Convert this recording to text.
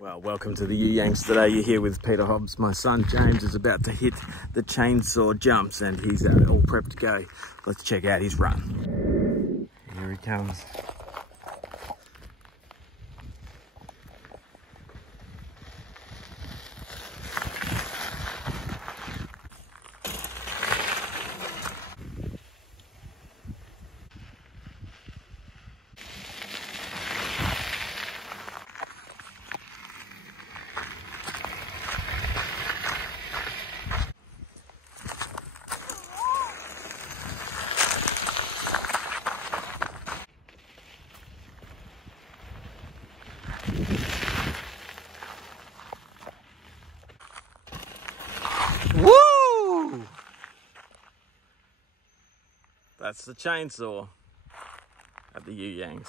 Well, welcome to the YouYangs today. You're here with Peter Hobbs. My son James is about to hit the chainsaw jumps and he's all prepped to go. Let's check out his run. Here he comes. Woo! That's the chainsaw at the YouYangs.